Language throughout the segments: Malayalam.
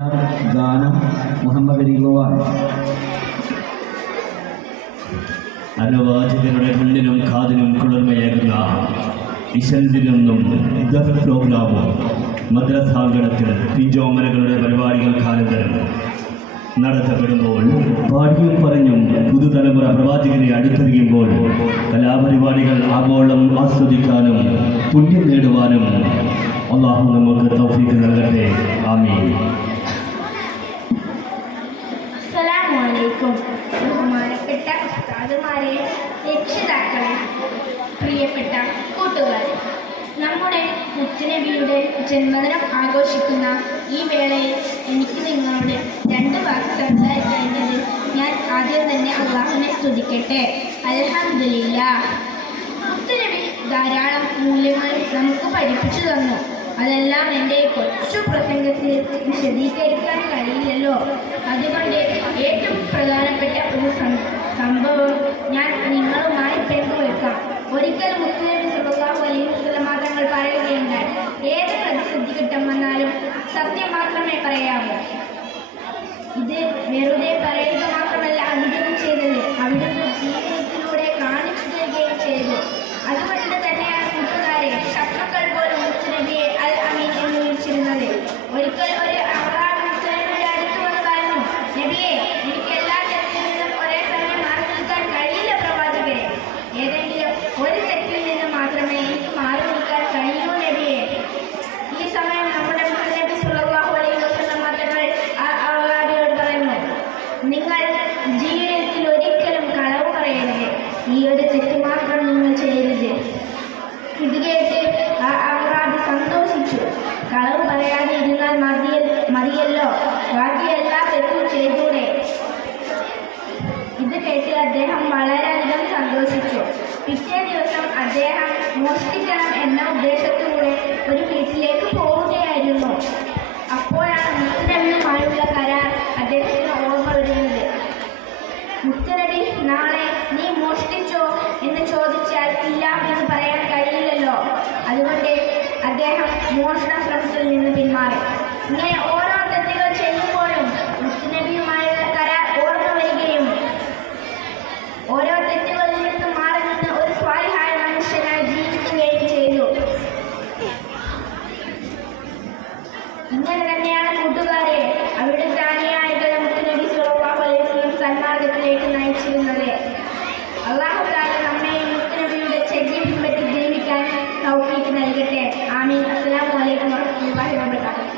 ഗാനം മുഹമ്മദ് അലിഗോവാൻ. അനവാചകരുടെ കണ്ണിനും കാതിനും കുളിർമയേകുന്ന ഇശലിൽ നിന്നും പ്രോഗ്രാമും മദ്രസാങ്കണത്തിൽ പിഞ്ചോമനകളുടെ പരിപാടികൾക്കാനന്തരം നടത്തപ്പെടുമ്പോൾ പാടിയും പറഞ്ഞും പുതുതലമുറ പ്രവാചകനെ അടുത്തെറിയുമ്പോൾ കലാപരിപാടികൾ ആഗോളം ആസ്വദിക്കാനും പുണ്യം നേടുവാനും അല്ലാഹു നമുക്ക് തൗഫീഖ് നൽകട്ടെ. ആമീൻ. അസ്സലാമു അലൈക്കും. ബഹുമാനപ്പെട്ട ഉസ്താദുമാരെ, രക്ഷിതാക്കളെ, പ്രിയപ്പെട്ട കൂട്ടുകാരെ, നമ്മുടെ മുത്തുനബിയുടെ ജന്മദിനം ആഘോഷിക്കുന്ന ഈ വേളയിൽ എനിക്ക് നിങ്ങളോട് 2 വാക്ക് സംസാരിക്കേണ്ടത്. ഞാൻ ആദ്യം തന്നെ അള്ളാഹുവിനെ സ്തുതിക്കട്ടെ. അൽഹംദുലില്ലാഹ്. മുത്തുനബി ധാരാളം മൂല്യങ്ങൾ നമുക്ക് പഠിപ്പിച്ചു തന്നു. അതെല്ലാം എൻ്റെ കൊച്ചു പ്രസംഗത്തിൽ വിശദീകരിക്കാൻ കഴിയില്ലല്ലോ. അതുകൊണ്ട് ഏറ്റവും പ്രധാനപ്പെട്ട ഒരു സംഭവം ഞാൻ നിങ്ങളുമായി പങ്കുവെക്കാം. ഒരിക്കൽ മുത്തുനബി സല്ലല്ലാഹു അലൈഹി വസല്ലം തങ്ങൾ പറയുകയുണ്ടായി, ഏത് പ്രതിസന്ധി ഘട്ടം വന്നാലും സത്യം മാത്രമേ പറയാവൂ. ഇത് വെറുതെ പറയുക മാത്രമല്ല അവിടുന്ന് ചെയ്തത്, അവിടുന്ന് ജീവിതത്തിലൂടെ കാണിച്ചു തരികയും ചെയ്തു. അതുകൊണ്ട് തന്നെയാണ് കൂട്ടുകാരെ ശത്രുക്കൾ പോലും മുത്തുനബിയെ അൽ അമീൻ എന്ന് വിളിച്ചിരുന്നത്. ഒരിക്കൽ ഒരു അറാബി മുത്തുനബിയുടെ അടുത്ത് വന്ന് പറഞ്ഞു, നബിയെ, എനിക്ക് എല്ലാ തെറ്റിൽ നിന്നും ഒരേ സമയം മാറി നിൽക്കാൻ കഴിയില്ല പ്രവാചകരെ. ഏതെങ്കിലും ഒരു തെറ്റിൽ നിന്ന് മാത്രമേ എനിക്ക് മാറി നിൽക്കാൻ കഴിയൂ നബിയെ. ഈ സമയം നമ്മുടെ മുത്തുനബി സല്ലല്ലാഹു അലൈഹി വസല്ലം തങ്ങൾ ആ അറാബിയോട് പറഞ്ഞു, നിങ്ങൾ ജീവിതത്തിൽ ഒരിക്കലും കളവ് പറയരുത്. ഈ ഒരു തെറ്റ് മാത്രം നിങ്ങൾ ചെയ്യരുത്. ഇത് കേട്ട് ആ അറാബി സന്തോഷിച്ചു. കളവ് പറയാതെ ഇരുന്നാൽ മതിയല്ലോ, ബാക്കി എല്ലാ തെറ്റും ചെയ്തൂടെ. ഇത് കേട്ട് അദ്ദേഹം വളരെയധികം സന്തോഷിച്ചു. പിറ്റേ ദിവസം അദ്ദേഹം മോഷ്ടിക്കണം എന്ന ഉദ്ദേശത്തോടെ ഒരു വീട്ടിലേക്ക് പോവുകയായിരുന്നു. അപ്പോഴാണ് മുത്തുനബിയുമായുള്ള കരാർ അദ്ദേഹത്തിന് ഓർമ്മ വരുന്നത്. മുത്തുനബി നാളെ നീ മോഷ്ടിച്ചോ എന്ന് ചോദിച്ചാൽ ഇല്ല എന്ന് പറയാൻ കഴിയില്ലല്ലോ. അതുകൊണ്ട് അദ്ദേഹം മോഷണ ശ്രമത്തിൽ നിന്ന് പിന്മാറി. ഇങ്ങനെ ഓരോ തെറ്റുകൾ ചെയ്യുമ്പോഴും മുത്തുനബിയുമായുള്ള കരാർ ഓർമ്മ വരികയും ഓരോ തെറ്റുകളിൽ നിന്ന് മാറി നിന്ന് ഒരു സ്വാലിഹായ മനുഷ്യനായി ജീവിക്കുകയും ചെയ്തു. ഇങ്ങനെ തന്നെയാണ് കൂട്ടുകാരെ അവിടുത്തെ അനുയായികളെ മുത്തുനബി സല്ലല്ലാഹു അലൈഹി വസല്ലം സന്മാർഗത്തിലേക്ക് നയിച്ചിരുന്നത്. അല്ലാഹു തആല നമ്മെയും മുത്തുനബിയുടെ ചര്യ പിൻപറ്റി ജീവിക്കാൻ തൗഫീഖ് നൽകട്ടെ. ആമീൻ. അസ്സലാമു അലൈക്കും വറഹ്മത്തുള്ളാഹി വബറകാതുഹു.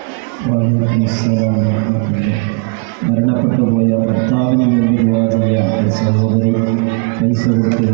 മരണപ്പെട്ടുപോയ ഭർത്താവിന് വേണ്ടി ദുആ ചെയ്യാൻ സഹോദരി പൈസ കൊടുത്ത്